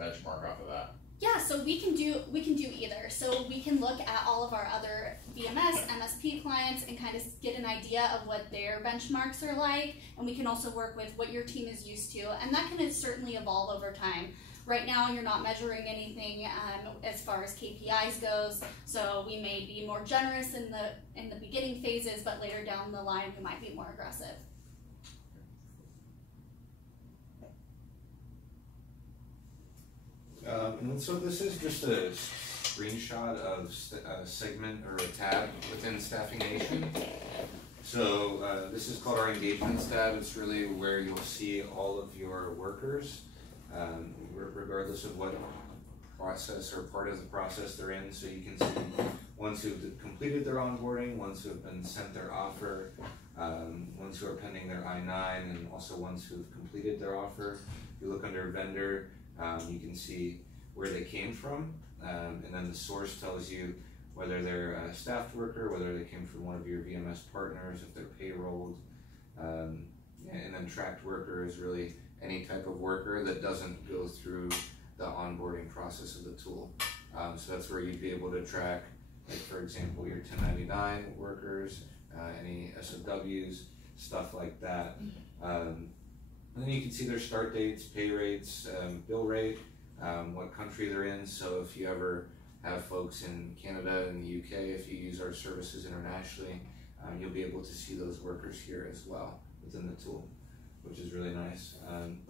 benchmark off of that? Yeah, so we can do either. So we can look at all of our other VMS, MSP clients and kind of get an idea of what their benchmarks are like, and we can also work with what your team is used to, and that can certainly evolve over time. Right now, you're not measuring anything as far as KPIs goes, so we may be more generous in the beginning phases, but later down the line, we might be more aggressive. And so this is just a screenshot of a segment or a tab within Staffing Nation. So this is called our Engagements tab. It's really where you'll see all of your workers, regardless of what process or part of the process they're in. So you can see ones who've completed their onboarding, ones who have been sent their offer, ones who are pending their I-9, and also ones who've completed their offer. If you look under vendor, you can see where they came from, and then the source tells you whether they're a staffed worker, whether they came from one of your VMS partners, if they're payrolled, and then tracked worker is really any type of worker that doesn't go through the onboarding process of the tool. So that's where you'd be able to track, like for example, your 1099 workers, any SOWs, stuff like that. And then you can see their start dates, pay rates, bill rate, what country they're in. So if you ever have folks in Canada and the UK, if you use our services internationally, you'll be able to see those workers here as well within the tool, which is really nice. And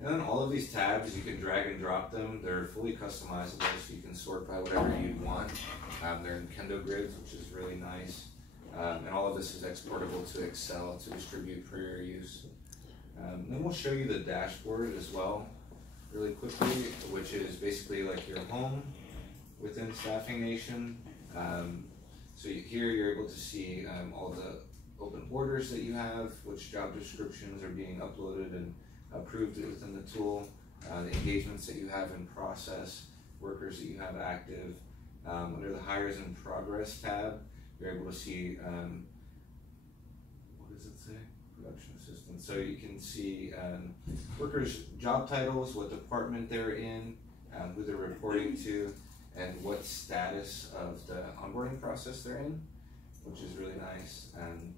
then all of these tabs, you can drag and drop them. They're fully customizable, so you can sort by whatever you want. They're in Kendo grids, which is really nice. And all of this is exportable to Excel to distribute for your use. Then we'll show you the dashboard as well really quickly, which is basically like your home within Staffing Nation. So here you're able to see all the open orders that you have, which job descriptions are being uploaded and approved within the tool, the engagements that you have in process, workers that you have active. Under the Hires in Progress tab, you're able to see, what does it say? Production assistant. So you can see workers' job titles, what department they're in, who they're reporting to, and what status of the onboarding process they're in, which is really nice. And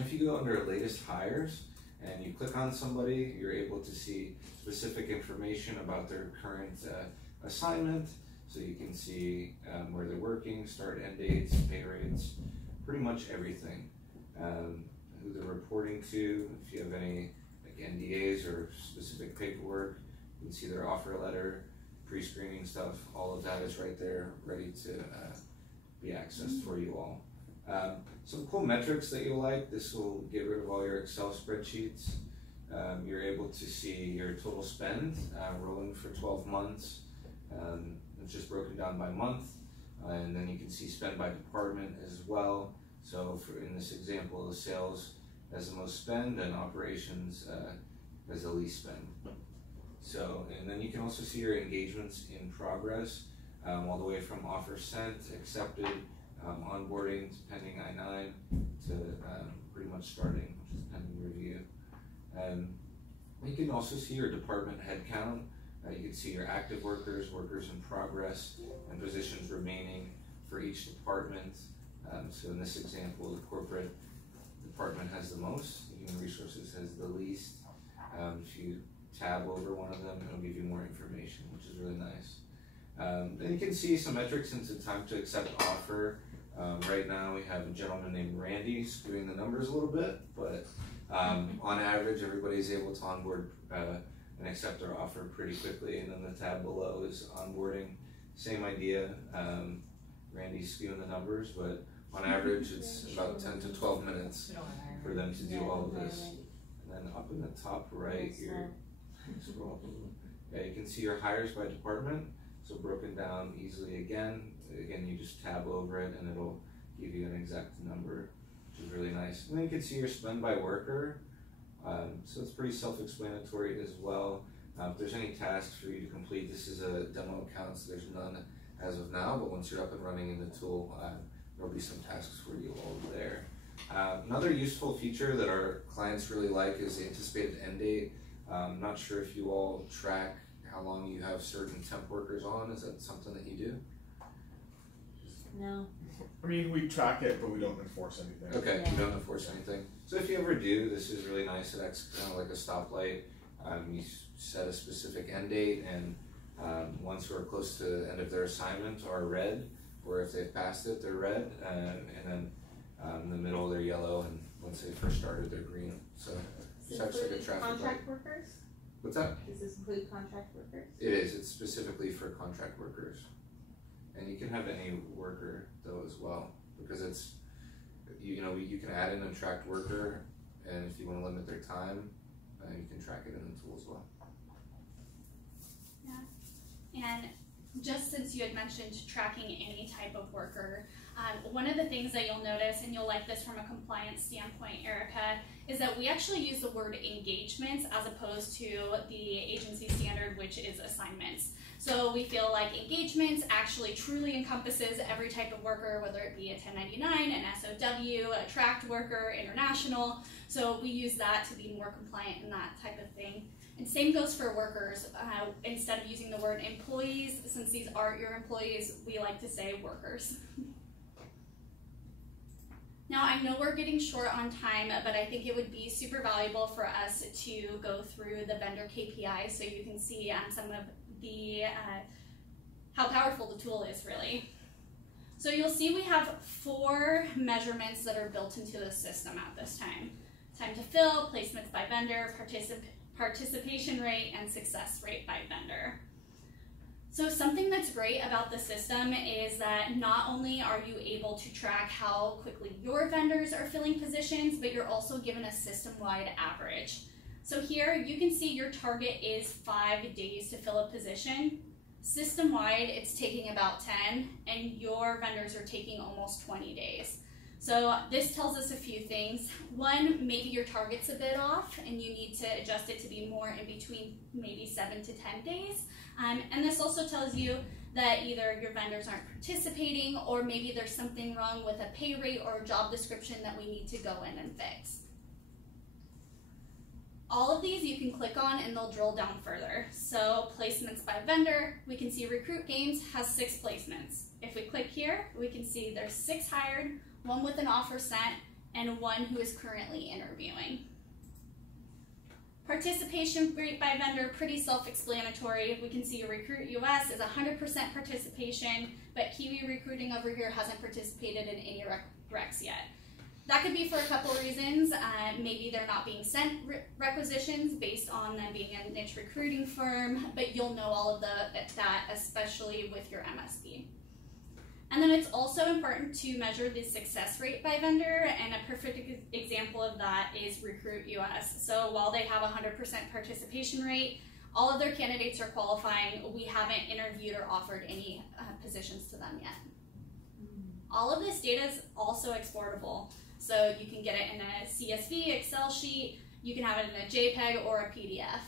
if you go under latest hires and you click on somebody, you're able to see specific information about their current assignment. So you can see where they're working, start, end dates, pay rates, pretty much everything. Who they're reporting to, if you have any like NDAs or specific paperwork, you can see their offer letter, pre-screening stuff, all of that is right there, ready to be accessed for you all. Some cool metrics that you'll like. This will get rid of all your Excel spreadsheets. You're able to see your total spend rolling for 12 months. It's just broken down by month, and then you can see spend by department as well. So for in this example, the sales has the most spend and operations has the least spend. So, and then you can also see your engagements in progress, all the way from offer sent, accepted, onboarding to pending I-9 to pretty much starting, which is pending review. You can also see your department headcount. You can see your active workers, workers in progress, and positions remaining for each department. So in this example, the corporate department has the most, the human resources has the least. If you tab over one of them, it'll give you more information, which is really nice. Then you can see some metrics into time to accept offer. Right now we have a gentleman named Randy skewing the numbers a little bit, but on average everybody's able to onboard and accept their offer pretty quickly. And then the tab below is onboarding. Same idea, Randy's skewing the numbers, but on average it's about 10 to 12 minutes for them to do all of this. And then up in the top right here, scroll up a little. Yeah, you can see your hires by department, so broken down easily again. Again, you just tab over it and it'll give you an exact number, which is really nice. And then you can see your spend by worker. So it's pretty self-explanatory as well. If there's any tasks for you to complete, this is a demo account, so there's none as of now, but once you're up and running in the tool, there'll be some tasks for you all there. Another useful feature that our clients really like is the anticipated end date. I'm not sure if you all track how long you have certain temp workers on? Is that something that you do? No. I mean, we track it, but we don't enforce anything. Okay, Yeah. you don't enforce anything. So if you ever do, this is really nice. It acts kind of like a stoplight. You set a specific end date, and ones who are close to the end of their assignment are red, or if they've passed it, they're red, and then in the middle they're yellow, and once they first started, they're green. So Does it acts this like a include traffic light. contract workers? What's that? Does this include contract workers? It is. It's specifically for contract workers, and you can have any worker though as well, because it's you know you can add in a tracked worker, and if you want to limit their time, you can track it in the tool as well. And just since you had mentioned tracking any type of worker, one of the things that you'll notice, and you'll like this from a compliance standpoint, Erica, is that we actually use the word engagements as opposed to the agency standard, which is assignments. So we feel like engagements actually truly encompasses every type of worker, whether it be a 1099, an SOW, a tracked worker, international. So we use that to be more compliant in that type of thing. And same goes for workers. Instead of using the word employees, since these aren't your employees, we like to say workers. Now, I know we're getting short on time, but I think it would be super valuable for us to go through the vendor KPIs so you can see some of the how powerful the tool is really. So you'll see we have 4 measurements that are built into the system at this time. Time to fill, placements by vendor, participation rate, and success rate by vendor. So something that's great about the system is that not only are you able to track how quickly your vendors are filling positions, but you're also given a system-wide average. So here you can see your target is 5 days to fill a position. System-wide, it's taking about 10, and your vendors are taking almost 20 days. So this tells us a few things. One, maybe your target's a bit off and you need to adjust it to be more in between maybe 7 to 10 days. And this also tells you that either your vendors aren't participating or maybe there's something wrong with a pay rate or a job description that we need to go in and fix. All of these you can click on and they'll drill down further. So placements by vendor, we can see Recruit Games has 6 placements. If we click here, we can see there's 6 hired, 1 with an offer sent, and 1 who is currently interviewing. Participation rate by vendor, pretty self-explanatory. We can see Recruit US is 100% participation, but Kiwi Recruiting over here hasn't participated in any recs yet. That could be for a couple reasons. Maybe they're not being sent requisitions based on them being a niche recruiting firm, but you'll know all of that, especially with your MSP. And then it's also important to measure the success rate by vendor, and a perfect example of that is Recruit US. So while they have a 100% participation rate, all of their candidates are qualifying. We haven't interviewed or offered any positions to them yet. All of this data is also exportable. So you can get it in a CSV, Excel sheet, you can have it in a JPEG or a PDF.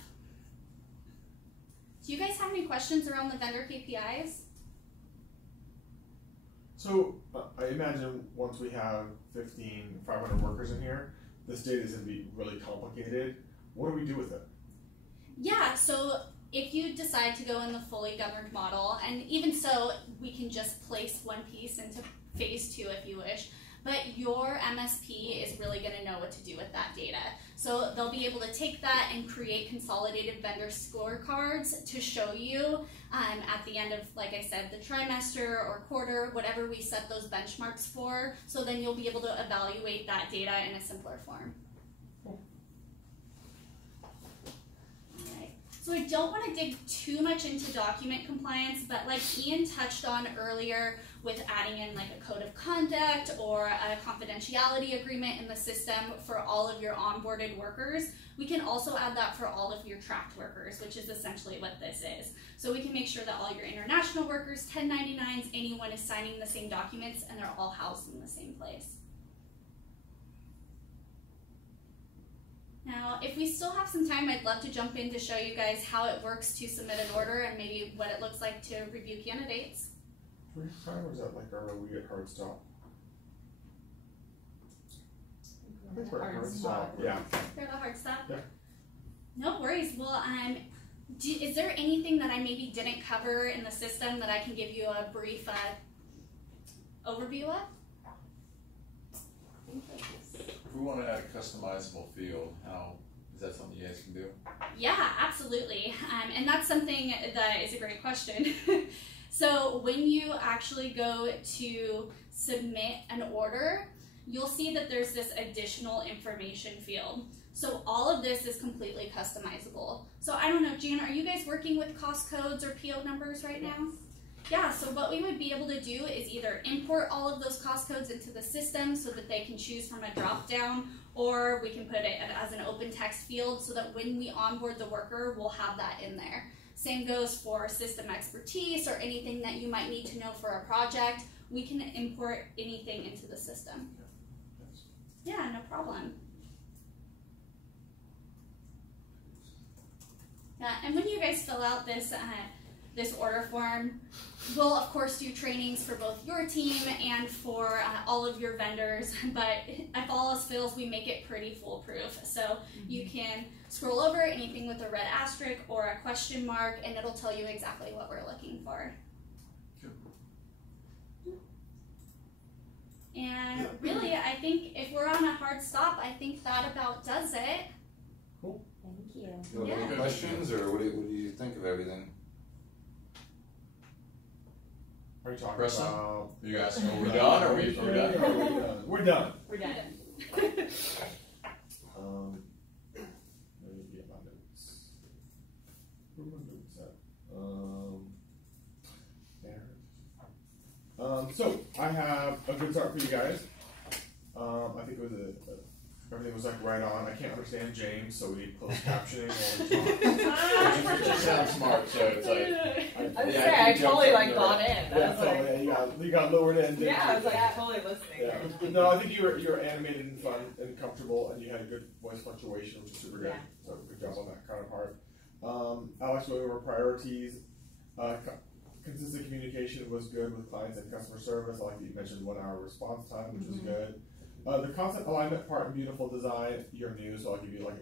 Do you guys have any questions around the vendor KPIs? So I imagine once we have 500 workers in here, this data is going to be really complicated. What do we do with it? Yeah, so if you decide to go in the fully governed model, and even so, we can just place one piece into phase 2 if you wish, but your MSP is really going to know what to do with that data. So they'll be able to take that and create consolidated vendor scorecards to show you at the end of, like I said, the trimester or quarter, whatever we set those benchmarks for. So then you'll be able to evaluate that data in a simpler form. So I don't want to dig too much into document compliance, but like Ian touched on earlier with adding in like a code of conduct or a confidentiality agreement in the system for all of your onboarded workers, we can also add that for all of your tracked workers, which is essentially what this is. So we can make sure that all your international workers, 1099s, anyone is signing the same documents and they're all housed in the same place. Now, if we still have some time, I'd love to jump in to show you guys how it works to submit an order and maybe what it looks like to review candidates. Free time, or is that like our we get hard stop? I think we're at hard stop. Yeah. They're the hard stop? Yeah. No worries. Well, is there anything that I maybe didn't cover in the system that I can give you a brief overview of? If we want to add a customizable field, how is that something you guys can do? Yeah, absolutely. And that's something that is a great question. So when you actually go to submit an order, you'll see that there's this additional information field. So all of this is completely customizable. So I don't know, Jan, are you guys working with cost codes or PO numbers right now? Yeah, so what we would be able to do is either import all of those cost codes into the system so that they can choose from a drop down, or we can put it as an open text field so that when we onboard the worker, we'll have that in there. Same goes for system expertise or anything that you might need to know for a project. We can import anything into the system. Yeah, no problem. Yeah, and when you guys fill out this this order form, we'll of course do trainings for both your team and for all of your vendors, but if all else fails, we make it pretty foolproof. So you can scroll over anything with a red asterisk or a question mark, and it'll tell you exactly what we're looking for. And really, I think if we're on a hard stop, I think that about does it. Thank you. You have any questions, or what do you think of everything? Are you talking Preston? about? You guys, are we done? Are we done? We're done. We're done. Let me get my notes. Where are my notes at? There. So I have a good start for you guys. I think it was everything was like right on. I can't understand James, so we need closed captioning while we talk. It just sounds smart, so it's like. I was say I totally like got in. I Yeah, was so, like, yeah, you got lowered in. didn't yeah, I you? was like totally listening. Yeah. But no, I think you were animated and fun and comfortable, and you had a good voice fluctuation, which is super good. Yeah. So good job on that kind of part. Alex, going over priorities. Consistent communication was good with clients and customer service. I like that you mentioned 1 hour response time, which was good. The concept alignment part and beautiful design, you're new, so I'll give you like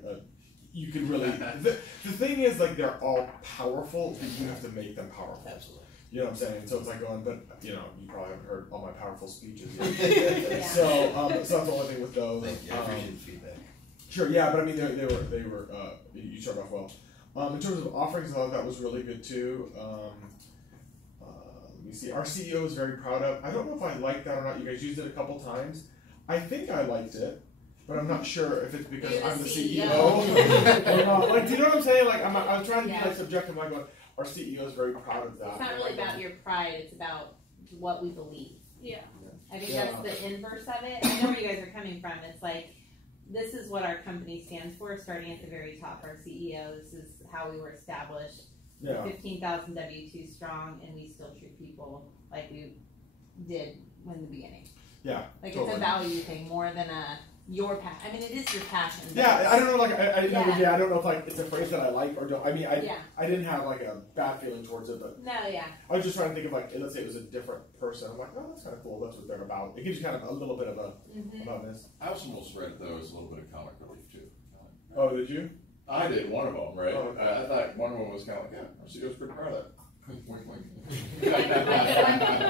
you can really, the thing is like they're all powerful, but you have to make them powerful. Absolutely. You know what I'm saying? So it's like going, but you know, you probably haven't heard all my powerful speeches yet. Yeah. So that's the only thing with those. Thank you. I appreciate the feedback. Sure, yeah, but I mean, they were you started off well. In terms of offerings, I thought that was really good too. Let me see. Our CEO is very proud of. I don't know if I like that or not. You guys used it a couple times. I think I liked it, but I'm not sure if it's because You're the I'm the CEO. CEO. Or not. Like, do you know what I'm saying? Like, I'm trying to be like subjective. Like, going, our CEO is very proud of that. It's not really about your pride, it's about what we believe. Yeah. I think that's the inverse of it. I know where you guys are coming from. It's like, this is what our company stands for, starting at the very top. Our CEO, this is how we were established. Yeah. 15,000 W-2 strong, and we still treat people like we did in the beginning. Yeah. Like totally. it's a value thing more than your passion. I mean, it is your passion. Yeah, I don't know. Like, I Yeah. I don't know if like it's a phrase that I like or don't. I mean, Yeah. I didn't have like a bad feeling towards it, but No, yeah. I was just trying to think of like, let's say it was a different person. I'm like, oh, that's kind of cool. That's what they're about. It gives you kind of a little bit of a aboutness. I also almost read those a little bit of comic relief too. Oh, did you? I did one of them, right? Oh, okay. I thought one of them was kind of like, yeah, our CEO's pretty proud of that. Wink, wink. We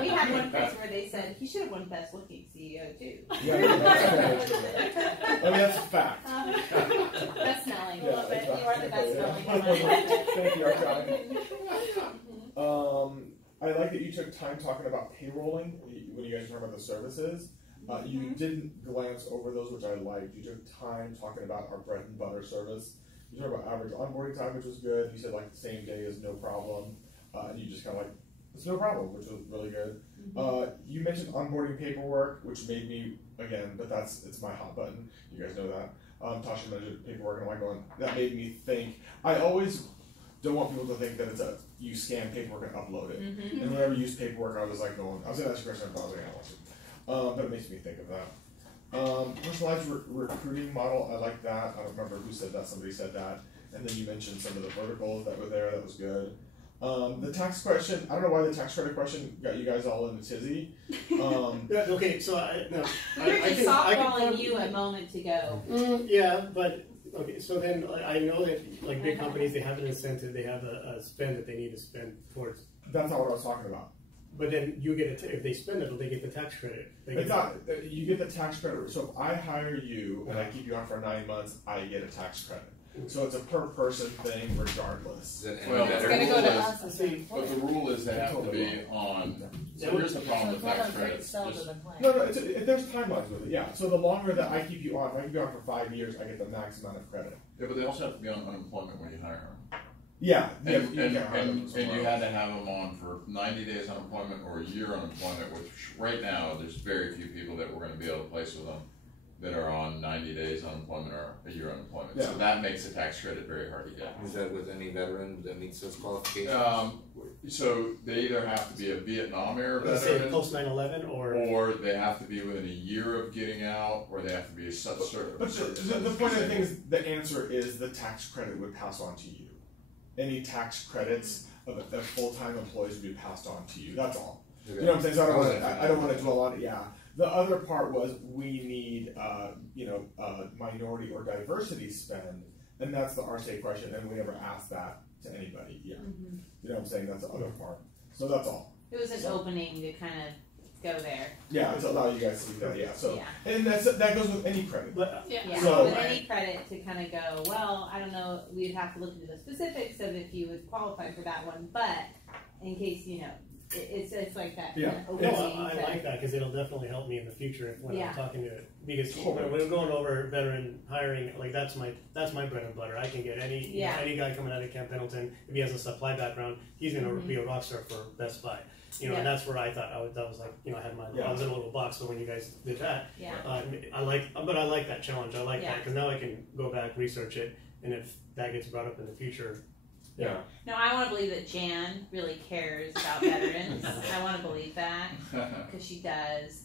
had one place where they said he should have won best looking CEO too. Yeah, that's true. I mean, that's a fact. Best smelling. Yeah, Love it. You are the best smelling. Thank you, Archon. I like that you took time talking about payrolling when you guys were talking about the services. You didn't glance over those, which I liked. You took time talking about our bread and butter service. You talked about average onboarding time, which was good. You said like the same day is no problem. And you just kind of like, it's no problem, which was really good. You mentioned onboarding paperwork, which made me, again, but it's my hot button. You guys know that. Tasha mentioned paperwork, and I'm like going, that made me think. I always don't want people to think that it's you scan paperwork and upload it. And whenever you use paperwork, I was like going, I was going to ask you a question, I was like, I don't want to. But it makes me think of that. Personalized recruiting model, I like that. I don't remember who said that, somebody said that. And then you mentioned some of the verticals that were there, that was good. The tax question, I don't know why the tax credit question got you guys all in a tizzy. Yeah, okay, so We were just softballing you a moment ago. Yeah, but Okay, so then I know that like big companies, they have an incentive, they have a spend that they need to spend towards. That's not what I was talking about. But then you get if they spend it, they get the tax credit. It's not, you get the tax credit. So if I hire you and I keep you on for 9 months, I get a tax credit. So it's a per person thing regardless. Is that any Well, better? It's gonna go to Rule is- us and say, But the rule is they have to be on, so here's the problem with tax credits. Just- No, there's timelines with it, yeah. So the longer that I keep you on, if I keep you on for 5 years, I get the max amount of credit. Yeah, but they also have to be on unemployment when you hire them. Yeah, And, you and, can't hire them and somewhere you else. had to have them on for 90 days unemployment or a year unemployment, which right now, there's very few people that we're gonna be able to place with them that are on 90 days unemployment or a year unemployment. So Yeah. that makes the tax credit very hard to get. Is that with any veteran that meets those qualifications? So they either have to be a Vietnam era Let's say veteran, post 9/11 or they have to be within a year of getting out, or they have to be a sub-service. But the point of the thing is, the answer is the tax credit would pass on to you. Any tax credits of full-time employees would be passed on to you, that's all. You know what I'm saying? So I don't wanna dwell on it, yeah. The other part was, we need, minority or diversity spend, and that's the RSA question, and we never asked that to anybody, yeah. You know what I'm saying, that's the other part, so that's all. It was an opening to kind of go there. Yeah, to allow you guys to do that, yeah, so, Yeah. and that goes with any credit. But Yeah, So- with any credit to kind of go, well, I don't know, we'd have to look into the specifics of if you would qualify for that one, but in case, it's like that Yeah. kind of no, opening I to- like that because it'll definitely help me in the future when Yeah. I'm talking to because Totally. when we're going over veteran hiring, like that's my bread and butter. I can get any any guy coming out of Camp Pendleton, if he has a supply background, he's gonna be a rock star for Best Buy. And that's where I thought that was like, I had I was in a little box, but when you guys did that, Yeah. I like that challenge. I like that because now I can go back, research it, and if that gets brought up in the future. Yeah. No, I want to believe that Jan really cares about veterans. I want to believe that because she does.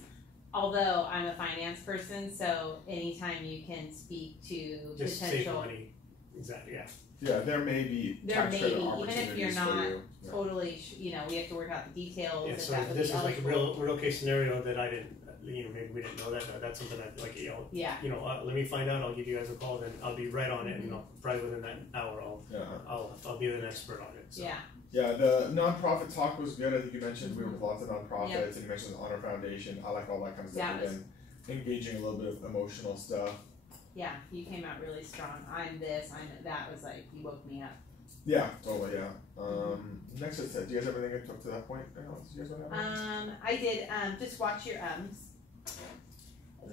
Although I'm a finance person, so anytime you can speak to Just save potential, money. Exactly. Yeah. Yeah, there may be There tax may credit be, even if opportunities you're for not you. Yeah. totally, we have to work out the details. Yeah, if so that would this be is like a eligible. real case scenario that I didn't, maybe we didn't know that, but that's something I'd like, Yeah. Let me find out, I'll give you guys a call, then I'll be right on it, and probably within that hour, I'll be an expert on it, so. Yeah. Yeah, the nonprofit talk was good. I think you mentioned we work with lots of nonprofits, and you mentioned the Honor Foundation. I like all that kind of stuff. That Again, engaging a little bit of emotional stuff. Yeah, you came out really strong. I'm this, I'm that. Was like, you woke me up. Yeah, totally. Yeah. Next is, do you guys have anything up to that point? Do you guys want to have I did, just watch your ums.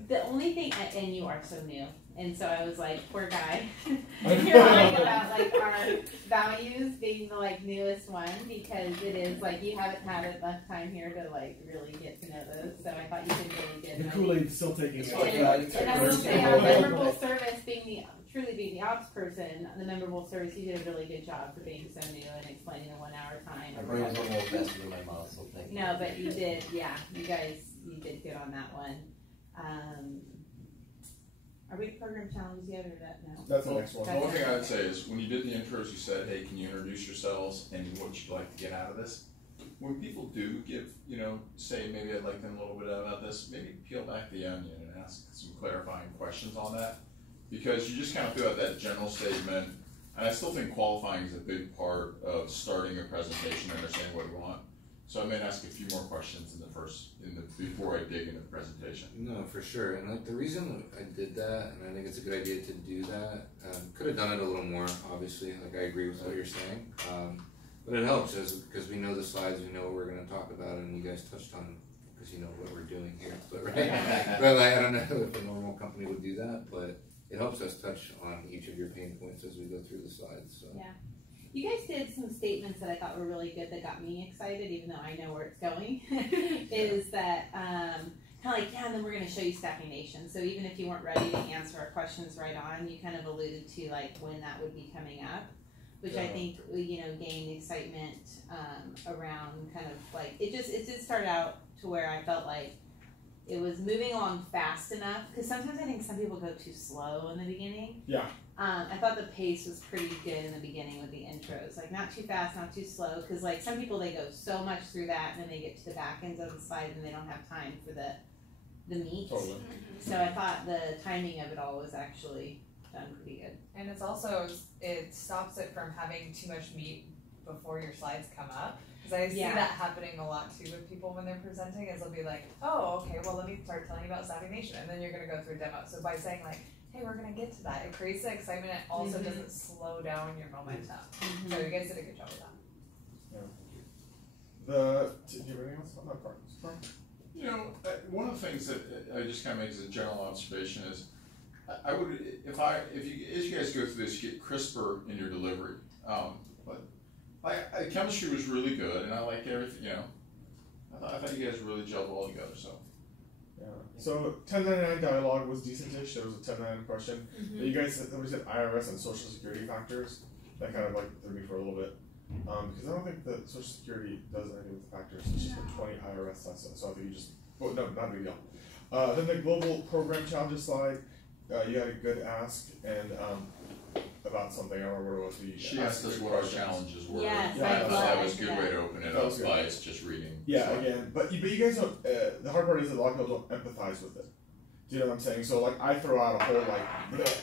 The only thing, and you are so new, and so I was like, poor guy. You're lying about like our values being the like newest one because it is like you haven't had enough time here to like really get to know those. So I thought you did really good. The And I Kool-Aid's still taking think- it. and I will say our memorable service truly being the ops person, the memorable service, you did a really good job for being so new and explaining in 1 hour time. My brain's a little faster than my mouth, so thank you. No, but you did, yeah, you did good on that one. Are we at program challenges yet or that no? That's the next one. The one thing I would say is, when you did the intros, you said, hey, can you introduce yourselves and what you'd like to get out of this? When people do give, say, maybe I'd like to know a little bit about this, maybe peel back the onion and ask some clarifying questions on that. Because you just kind of threw out that general statement, and I still think qualifying is a big part of starting a presentation and understanding what you want. So I might ask a few more questions before I dig into the presentation. No, for sure. And like the reason I did that, and I think it's a good idea to do that, could have done it a little more, obviously. Like I agree with what you're saying. But it helps because we know the slides, we know what we're going to talk about, and you guys touched on because you know what we're doing here. But right, but like, I don't know if a normal company would do that, but it helps us touch on each of your pain points as we go through the slides. So. Yeah. You guys did some statements that I thought were really good that got me excited, even though I know where it's going. Is that kind of like, and then we're going to show you Staffing Nation. So even if you weren't ready to answer our questions right on, you kind of alluded to like when that would be coming up, which I think gained excitement around kind of like it did start out to where I felt like it was moving along fast enough because sometimes I think some people go too slow in the beginning. Yeah. I thought the pace was pretty good in the beginning with the intros, like not too fast, not too slow, because like some people they go so much through that and then they get to the back ends of the slide and they don't have time for the meat. Totally. So I thought the timing of it all was actually done pretty good. And it's also, it stops it from having too much meat before your slides come up. Because I see that happening a lot too with people when they're presenting, is they'll be like, oh, okay, well let me start telling you about Staffing Nation, and then you're gonna go through a demo. So by saying like, hey, we're gonna get to that, it creates the excitement, it also doesn't slow down your momentum. So you guys did a good job with that. Do you have anything else on that part? You know, one of the things that I just kind of make as a general observation is, I would, if you guys go through this, you get crisper in your delivery. But chemistry was really good, and I like everything. You know, I thought you guys really gelled well together. So. Yeah. So 1099 dialogue was decentish. There was a 1099 question. You guys said IRS and Social Security factors. That kind of like threw me for a little bit. Because I don't think that Social Security does anything with the factors. It's just the 20 IRS stuff. So I think you just, no, not a big deal. Then the global program challenges slide, you had a good ask and about something. I don't remember what the. She asked us what our challenges were. Yes, that was a good way to open it up by just reading. Yeah, again, but you guys don't. The hard part is that a lot of people don't empathize with it. Do you know what I'm saying? So like, I throw out a whole like, bleh,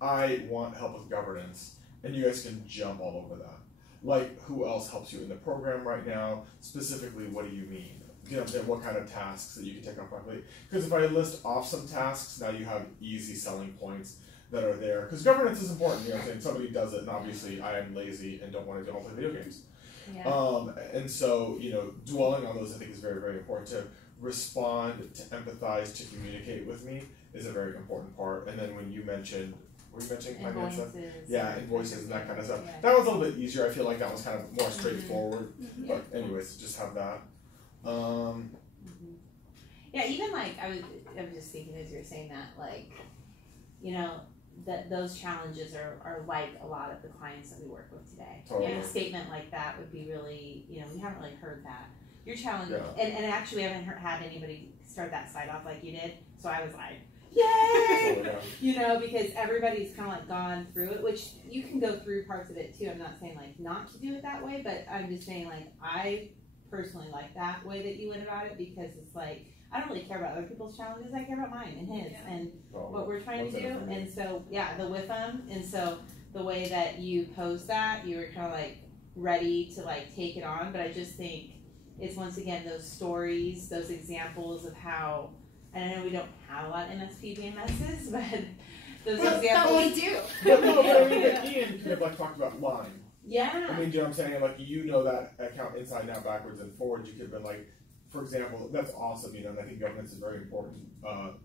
I want help with governance, and you guys can jump all over that. Like, who else helps you in the program right now? Specifically, what do you mean? You know what I'm saying? What kind of tasks that you can take on quickly? Because if I list off some tasks, now you have easy selling points that are there. Because governance is important. You know what I'm saying? Somebody does it, and obviously I am lazy and don't want to play video games. Yeah. And so, you know, dwelling on those I think is very, very important. To respond, to empathize, to communicate with me is a very important part. And then when you mentioned, were you mentioning finance stuff? Yeah, invoices and that kind of stuff. Yeah. That was a little bit easier. I feel like that was kind of more straightforward. But anyways, just have that. Yeah, even like I was just thinking as you were saying that, like, you know, that those challenges are like a lot of the clients that we work with today. Totally. And a statement like that would be really, you know, we haven't really heard that. Your challenge, and actually we haven't had anybody start that slide off like you did, so I was like, yay! You know, because everybody's kind of like gone through it, which you can go through parts of it too. I'm not saying like not to do it that way, but I'm just saying like I personally like that way that you went about it, because it's like, I don't really care about other people's challenges, I care about mine and his and what we're trying to do. And so, the with them. And so the way that you posed that, you were kind of like ready to like take it on. But I just think it's once again those stories, those examples of how, and I know we don't have a lot of MSP VMSs, but those examples. But we do. But I mean, Ian could have like talked about line. Yeah. I mean, do you know what I'm saying? Like, you know that account inside and out, backwards and forwards. You could have been like, for example, that's awesome, you know, and I think governance is very important,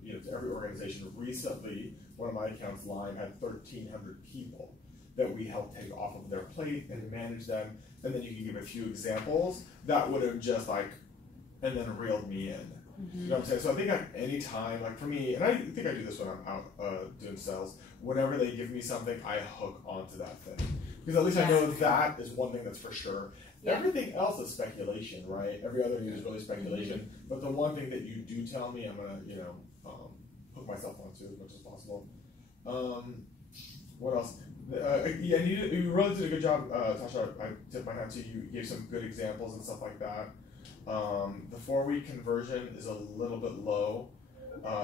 you know, to every organization. Recently, one of my accounts, Line, had 1,300 people that we helped take off of their plate and manage them, and then you can give a few examples that would have just like, and then reeled me in. You know what I'm saying? So I think at any time, like for me, and I think I do this when I'm out doing sales, whenever they give me something, I hook onto that thing. Because at least I know that is one thing that's for sure. Yeah. Everything else is speculation, right? Every other thing is really speculation. But the one thing that you do tell me, I'm going to, you know, hook myself onto as much as possible. What else? Yeah, you really did a good job, Tasha. I tip my hat to you. You gave some good examples and stuff like that. The 4-week conversion is a little bit low.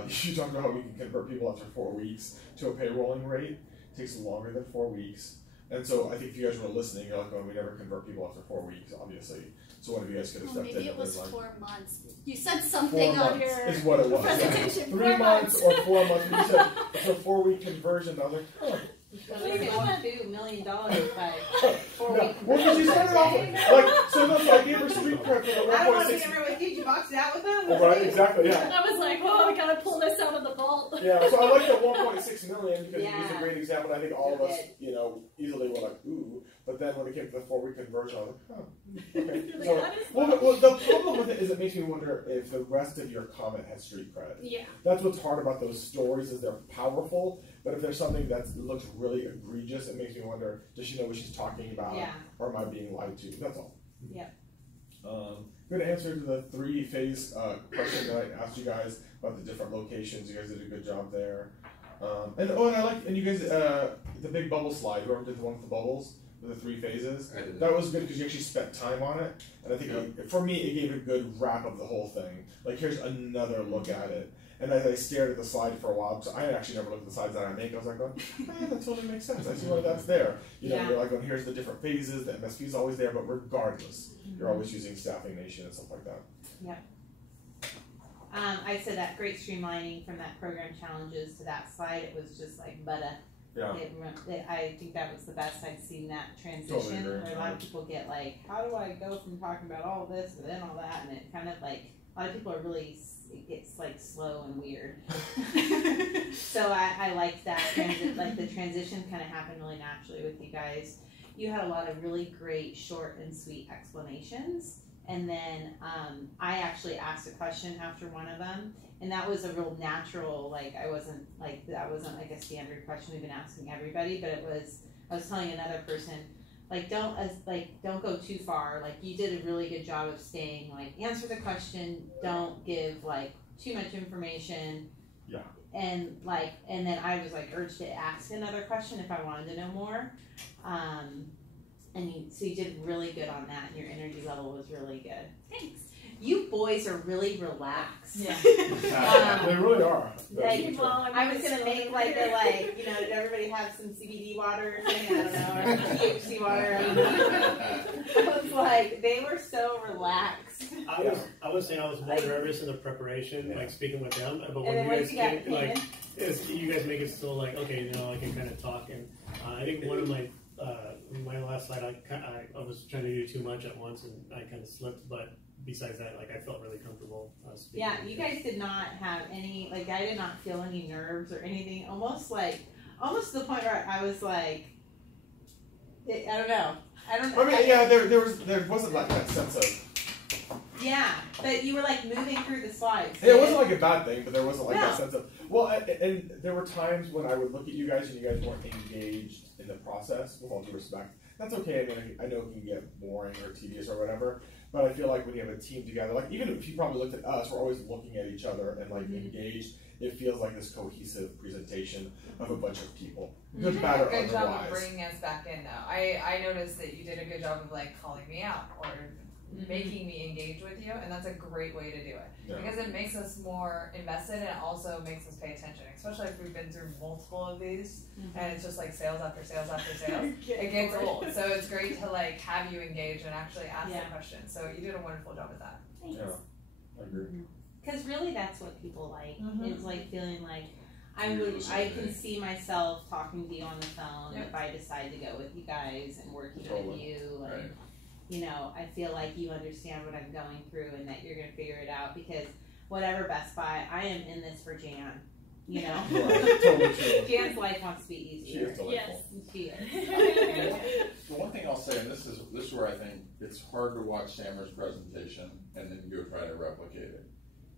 You talked about how we can convert people after 4 weeks to a payrolling rate. It takes longer than 4 weeks. And so I think if you guys were listening, you're like, oh, we never convert people after 4 weeks, obviously. So one of you guys could have stepped in. Maybe it was 4 months. You said something on your is what it was. presentation. 3 months or 4 months. You said it's a 4-week conversion. I was like, oh. $2 million by 4 No, weeks. well, because you started off like, so I gave her street cred for the 1.6. I don't want to be ever with you. Did you box it out with them? Oh, right, exactly, yeah. And I was like, oh, I gotta pull this out of the vault. Yeah, so I like the 1.6 million because it is a great example. I think all of us, you know, easily were like, ooh. But then when it came to the 4-week conversion, I was like, oh, okay. So, the problem with it is it makes me wonder if the rest of your comment has street cred. Yeah. That's what's hard about those stories is they're powerful, but if there's something that looks really egregious, it makes me wonder, does she know what she's talking about? Yeah. Or am I being lied to? That's all. Yeah. Good answer to the 3-phase question that I asked you guys about the different locations. You guys did a good job there. And I like, and you guys, the big bubble slide, whoever did the one with the bubbles, with the 3 phases, that was good because you actually spent time on it. And I think for me, it gave a good wrap of the whole thing. Like, here's another look at it. And as I stared at the slide for a while, because I actually never looked at the slides that I make, I was like, going, oh, yeah, that totally makes sense. I see why that's there. You know, you're like, going, here's the different phases, the MSP is always there, but regardless, you're always using Staffing Nation and stuff like that. Yep. I said that great streamlining from that program challenges to that slide, it was just like butter. Yeah. I think that was the best I'd seen that transition. Totally agree. Where a lot of people get like, how do I go from talking about all this and then all that, and it kind of like a lot of people are really, it gets like slow and weird. So I liked that like the transition kind of happened really naturally with you guys. You had a lot of really great short and sweet explanations, and then I actually asked a question after one of them. And that was a real natural, like, that wasn't like a standard question we've been asking everybody, but I was telling another person, like, don't go too far. Like, you did a really good job of staying, like, answer the question, don't give, like, too much information. Yeah. And, like, and then I was, like, urged to ask another question if I wanted to know more. So you did really good on that, and your energy level was really good. Thanks. You boys are really relaxed. Yeah. They really are. Like, I was gonna make like the did everybody have some CBD water or something? I don't know, or THC water. I was like, they were so relaxed. I was saying I was more nervous in the preparation, like speaking with them, but when and you guys came, like, you guys make it so like, okay, now I can kind of talk, and I think one of my last slide, I was trying to do too much at once, and I kind of slipped, but besides that, like, I felt really comfortable speaking. Yeah, you guys did not have any, like, I did not feel any nerves or anything, almost to the point where I was like, I don't know. I mean, yeah, there wasn't like that sense of. Yeah, but you were like moving through the slides. Yeah, it wasn't like a bad thing, but there wasn't like that sense of. Well, and there were times when I would look at you guys and you guys weren't engaged in the process, with all due respect. That's okay. I mean, I know it can get boring or tedious or whatever, but I feel like when you have a team together, like even if you probably looked at us, we're always looking at each other and like engaged. It feels like this cohesive presentation of a bunch of people. Good, bad, or good job of otherwise. bringing us back in, though. I noticed that you did a good job of like calling me out or making me engage with you, and that's a great way to do it because it makes us more invested and it also makes us pay attention, especially if we've been through multiple of these and it's just like sales after sales after sales. It gets old, so it's great to like have you engage and actually ask the question. So you did a wonderful job with that. Thanks. Yeah, I agree. Because really, that's what people like. Is like feeling like I can see myself talking to you on the phone if I decide to go with you guys and working with you. And, you know, I feel like you understand what I'm going through and that you're going to figure it out because whatever Best Buy, I am in this for Jan. You know, Totally true. Jan's life wants to be She easier. is delightful. She is. The one thing I'll say, and this is where I think it's hard to watch Sammer's presentation and then go try to replicate it.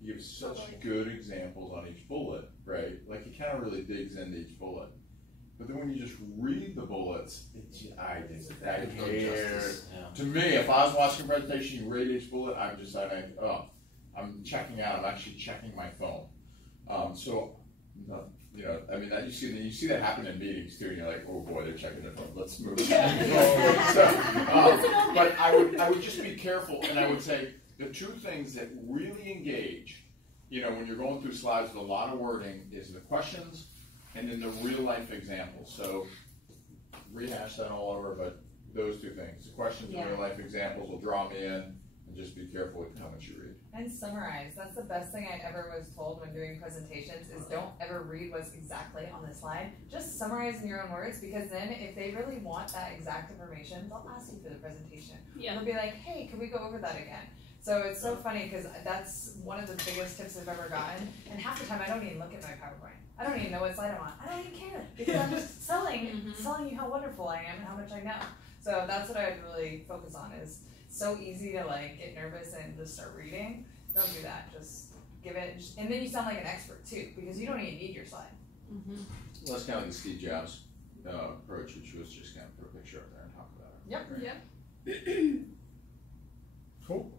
You have such good examples on each bullet, right? Like he kind of really digs into each bullet. But then when you just read the bullets, I didn't care. To me, if I was watching a presentation, you read each bullet, I'm I'm checking out. I'm actually checking my phone. You know, I mean, you see that happen in meetings too. And you're like, oh boy, they're checking their phone. Let's move. But I would just be careful, and I would say the two things that really engage, you know, when you're going through slides with a lot of wording, is the questions and then the real life examples. So rehash that all over, but those two things, the questions and real life examples will draw me in, and just be careful with how much you read. And summarize. That's the best thing I ever was told when doing presentations is don't ever read what's exactly on the slide. Just summarize in your own words, because then if they really want that exact information, they'll ask you for the presentation. Yeah. They'll be like, hey, can we go over that again? So it's so funny because that's one of the biggest tips I've ever gotten. And half the time I don't even look at my PowerPoint. I don't even know what slide I'm on. I don't even care because I'm just selling you how wonderful I am and how much I know. So that's what I would really focus on is so easy to like get nervous and just start reading. Don't do that. Just give it, and then you sound like an expert too because you don't even need your slide. Well, that's kind of like the Steve Jobs approach, which was just kind of put a picture up there and talk about it. Yep. Right? Yep. Cool.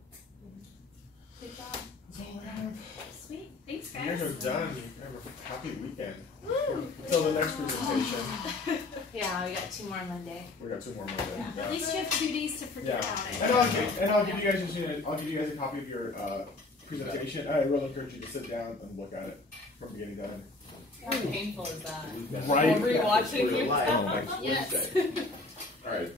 Good job. That's all I have. Sweet. Thanks, You guys guys. are done. Have a happy weekend. Until the next presentation. Yeah, we got 2 more Monday. We got 2 more Monday. At least you have 2 days to forget about it. And I'll give you guys a copy of your presentation. I really encourage you to sit down and look at it from beginning to end. How painful is that? Right. Rewatching Real life. yourself. Next Yes. Wednesday. All right.